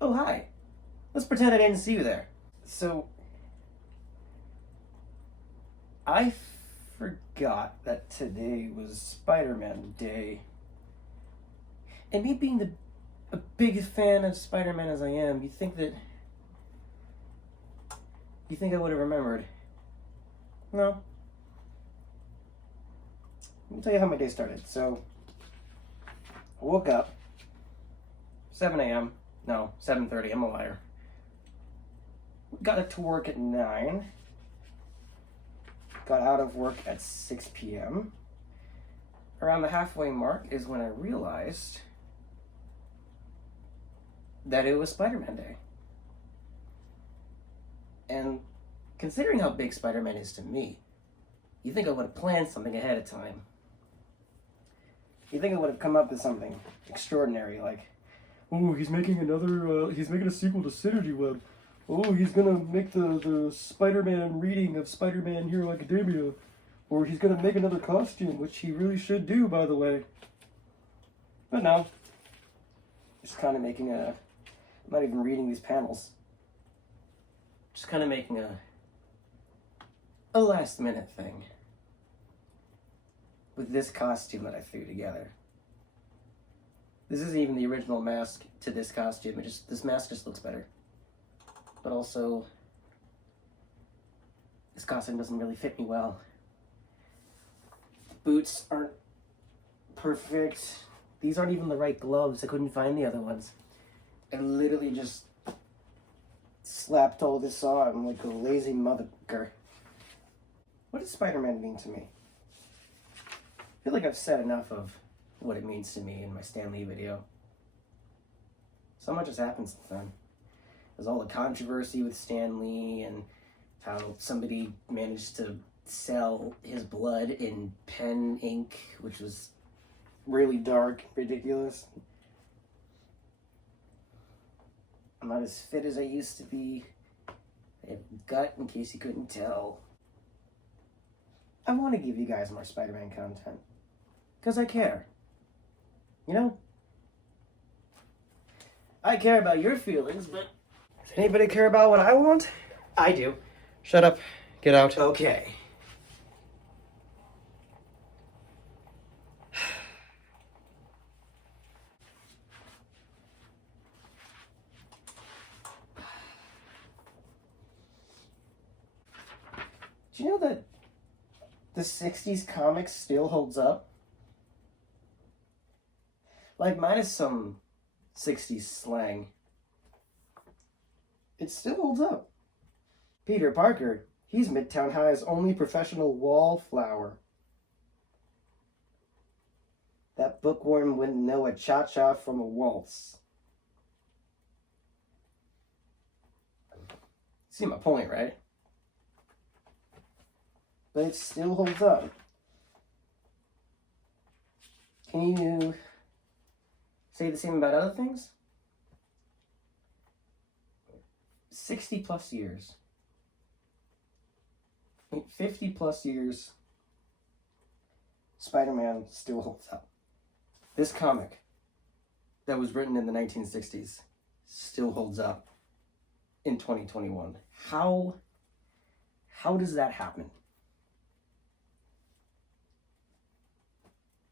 Oh, hi. Let's pretend I didn't see you there. So, I forgot that today was Spider-Man Day. And me being a big fan of Spider-Man as I am, you think I would have remembered. No. Let me tell you how my day started. So, I woke up, 7 a.m. No, 7:30, I'm a liar. Got it to work at 9. Got out of work at 6 p.m. Around the halfway mark is when I realized that it was Spider-Man Day. And considering how big Spider-Man is to me, you think I would have planned something ahead of time. You think I would have come up with something extraordinary, like, oh, he's making a sequel to Synergy Web. Oh, he's gonna make the Spider-Man reading of Spider-Man Hero Academia. Or he's gonna make another costume, which he really should do, by the way. But no. Just kind of making I'm not even reading these panels. Just kind of making a last minute thing. With this costume that I threw together. This isn't even the original mask to this costume. This mask just looks better. But also, this costume doesn't really fit me well. Boots aren't perfect. These aren't even the right gloves. I couldn't find the other ones. I literally just slapped all this on like a lazy motherfucker. What does Spider-Man mean to me? I feel like I've said enough of what it means to me in my Stan Lee video. So much has happened since then. There's all the controversy with Stan Lee and how somebody managed to sell his blood in pen ink, which was really dark, ridiculous. I'm not as fit as I used to be. I have a gut, in case you couldn't tell. I want to give you guys more Spider-Man content. Because I care. You know? I care about your feelings, but does anybody care about what I want? I do. Shut up. Get out. Okay. Do you know that the 60s comics still holds up? Like, minus some 60s slang. It still holds up. Peter Parker, he's Midtown High's only professional wallflower. That bookworm wouldn't know a cha-cha from a waltz. See my point, right? But it still holds up. Can you say the same about other things? 60 plus years. 50 plus years, Spider-Man still holds up. This comic that was written in the 1960s still holds up in 2021. How does that happen?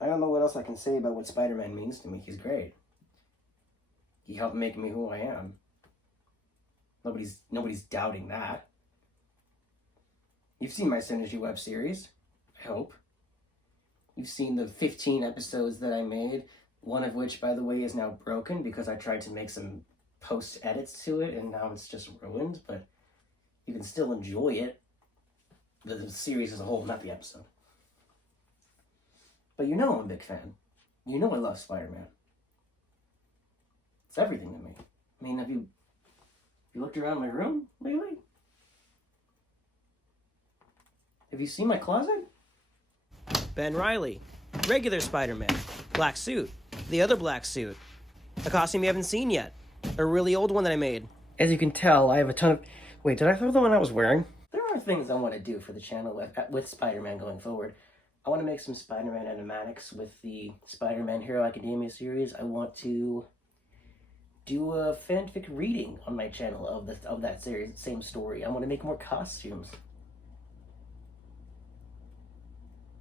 I don't know what else I can say about what Spider-Man means to me. He's great. He helped make me who I am. Nobody's doubting that. You've seen my Synergy web series, I hope. You've seen the 15 episodes that I made, one of which, by the way, is now broken because I tried to make some post-edits to it, and now it's just ruined, but you can still enjoy it. The series as a whole, not the episode. But you know I'm a big fan. You know I love Spider-Man. It's everything to me. I mean, have you looked around my room lately? Have you seen my closet? Ben Reilly, regular Spider-Man, black suit, the other black suit, a costume you haven't seen yet, a really old one that I made. As you can tell, I have a ton of... Wait, did I throw the one I was wearing? There are things I want to do for the channel with Spider-Man going forward. I want to make some Spider-Man animatics with the Spider-Man Hero Academia series. I want to do a fanfic reading on my channel of that series, same story. I want to make more costumes.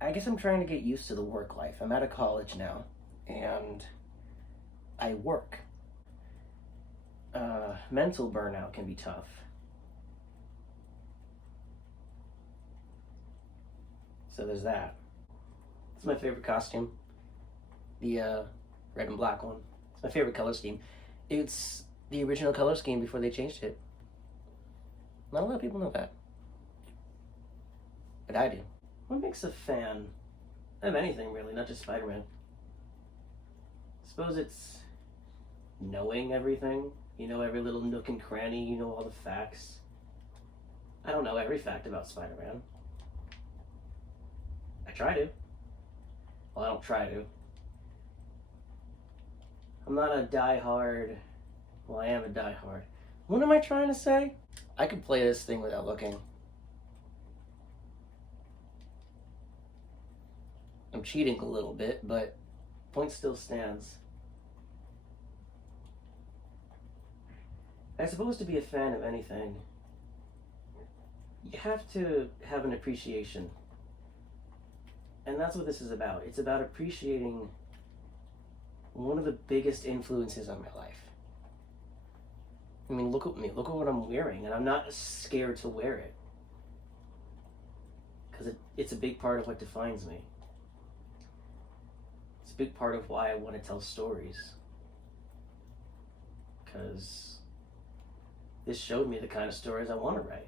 I guess I'm trying to get used to the work life. I'm out of college now, and I work. Mental burnout can be tough. So there's that. It's my favorite costume. The red and black one. It's my favorite color scheme. It's the original color scheme before they changed it. Not a lot of people know that. But I do. What makes a fan of anything, really, not just Spider-Man? I suppose it's knowing everything. You know every little nook and cranny. You know all the facts. I don't know every fact about Spider-Man. I try to. Well, I don't try to. I'm not a die-hard. Well, I am a die-hard. What am I trying to say? I could play this thing without looking. I'm cheating a little bit, but point still stands. I suppose to be a fan of anything, you have to have an appreciation. And that's what this is about. It's about appreciating one of the biggest influences on my life. I mean, look at me. Look at what I'm wearing, and I'm not scared to wear it. Because it's a big part of what defines me. It's a big part of why I want to tell stories. Because this showed me the kind of stories I want to write.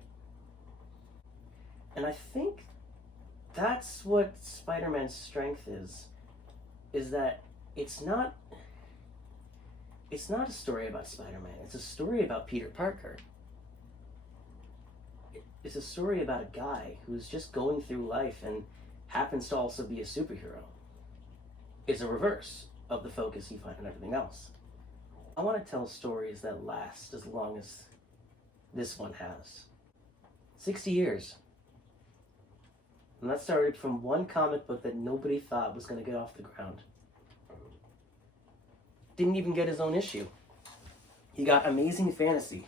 And I think that's what Spider-Man's strength is that it's not a story about Spider-Man. It's a story about Peter Parker. It's a story about a guy who's just going through life and happens to also be a superhero. It's a reverse of the focus you find on everything else. I want to tell stories that last as long as this one has. 60 years. And that started from one comic book that nobody thought was going to get off the ground. Didn't even get his own issue. He got Amazing Fantasy.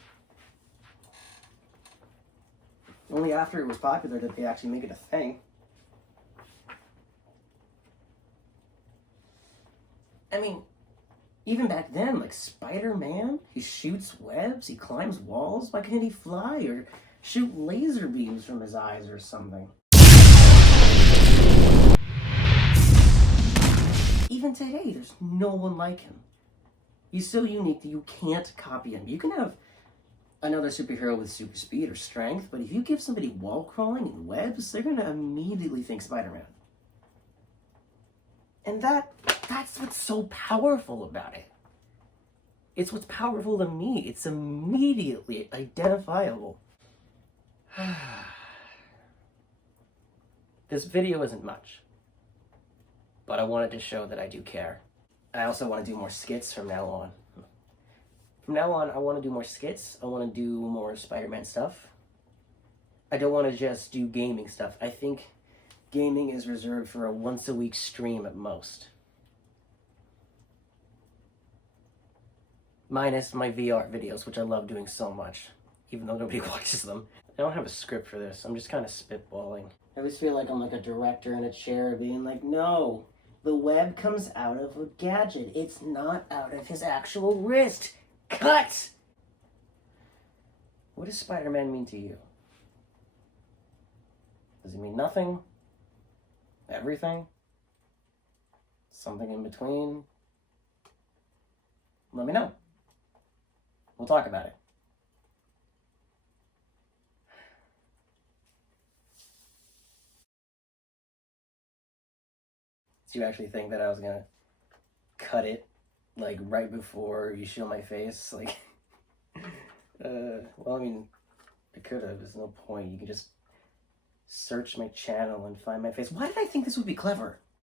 Only after it was popular did they actually make it a thing. I mean, even back then, like Spider-Man, he shoots webs, he climbs walls. Why can't he fly or shoot laser beams from his eyes or something? Even today, there's no one like him. He's so unique that you can't copy him. You can have another superhero with super speed or strength, but if you give somebody wall crawling and webs, they're going to immediately think Spider-Man. And that's what's so powerful about it. It's what's powerful to me. It's immediately identifiable. This video isn't much, but I wanted to show that I do care. I also want to do more skits from now on. From now on, I want to do more skits. I want to do more Spider-Man stuff. I don't want to just do gaming stuff. I think gaming is reserved for a once-a-week stream at most. Minus my VR videos, which I love doing so much, even though nobody watches them. I don't have a script for this. I'm just kind of spitballing. I always feel like I'm like a director in a chair being like, no, the web comes out of a gadget. It's not out of his actual wrist. Cut! What does Spider-Man mean to you? Does it mean nothing? Everything? Something in between? Let me know. We'll talk about it. Do you actually think that I was gonna cut it like right before you show my face? Like, well, I mean, I could have. There's no point. You can just search my channel and find my face. Why did I think this would be clever?